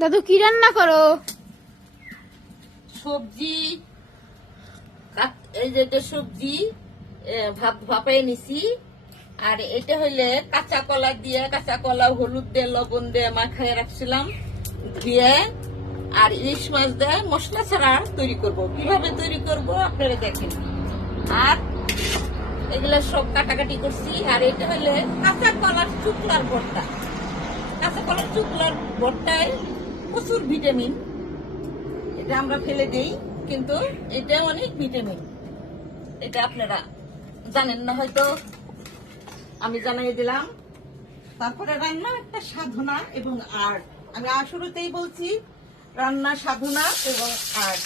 দাদু কি রান্না করো? সবজি, এই যে এটা সবজি ভাপাই নিছি। আর এটা হইলে কাঁচা কলা দিয়ে, কাঁচা কলা হলুদ দিয়ে লবণ দিয়ে মাখায় রাখছিলাম দিয়ে। আর ইলিশ মাছ দিয়ে মশলা ছাড়া তৈরি করব। কিভাবে তৈরি করব আপনারা দেখেন। আর এগুলা সব কাটাকাটি করছি। আর এটা হইলে কাঁচা কলার চুকলার ভর্তা। কাঁচা কলার চুকলার ভর্তায় প্রচুর ভিটামিন। এটা আমরা ফেলে দেই, কিন্তু এটা অনেক ভিটামিন। এটা আপনারা জানেন না হয়তো, আমি জানাই দিলাম। তারপরে রান্না একটা সাধনা এবং আর্ট। আমি শুরুতেই বলছি, রান্না সাধনা এবং আর্ট।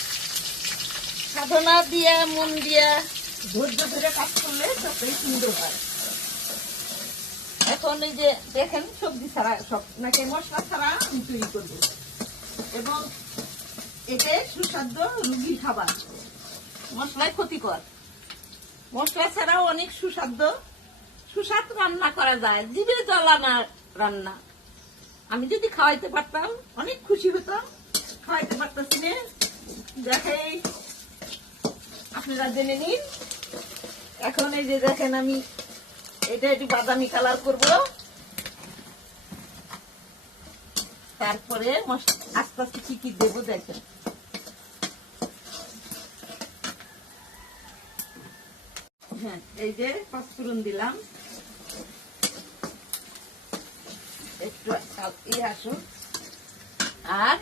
সাধনা দিয়ে, মন দিয়ে, ধৈর্য ধরে কাজ করলে সবটাই সুন্দর হয়। এখন এই যে দেখেন, সবজি ছাড়া সব নাকি মশলা ছাড়া আমি তৈরি করবো। এবং এটা সুস্বাদু রুগী খাবার। মশলায় ক্ষতিকর। মশলা ছাড়াও অনেক সুস্বাদু রান্না করা যায়। জিভে জ্বালানা রান্না। আমি যদি খাওয়াইতে পারতাম অনেক খুশি হতাম। খাওয়াইতে পারতেছি না, দেখাই আপনারা জেনে নিন। এখন এই যে দেখেন, আমি এটা একটু বাদামি কালার করব। তারপরে আস্তে আস্তে কি কি দেবো দেখেন। হ্যাঁ, এই যে পাঁচফোড়ন দিলাম, একটু আসুন। আর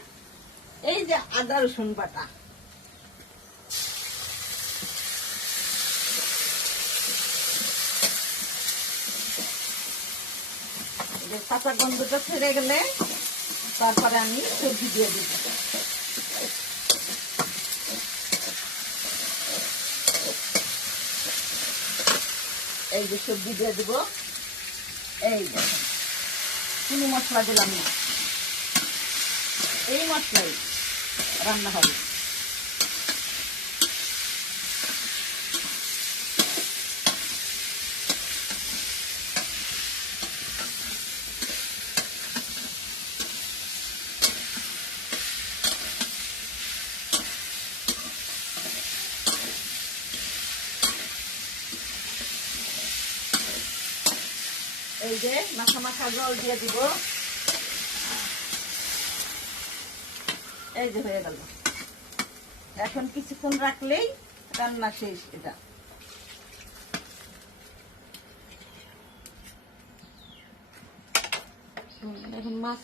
এই যে আদা রসুন বাটা, কাঁচা গন্ধটা ছেড়ে গেলে তারপরে আমি সবজি দিয়ে দিব। এই যে সবজি দিয়ে দিব। এই দেখেন, কোনো মশলা দিলাম না, এই মশলাই রান্না হবে। এই যে মাখা মাখা জল দিয়ে দিব। এই যে হয়ে গেল। এখন কিছুক্ষণ রাখলেই রান্না শেষ। এটা এখন মাছ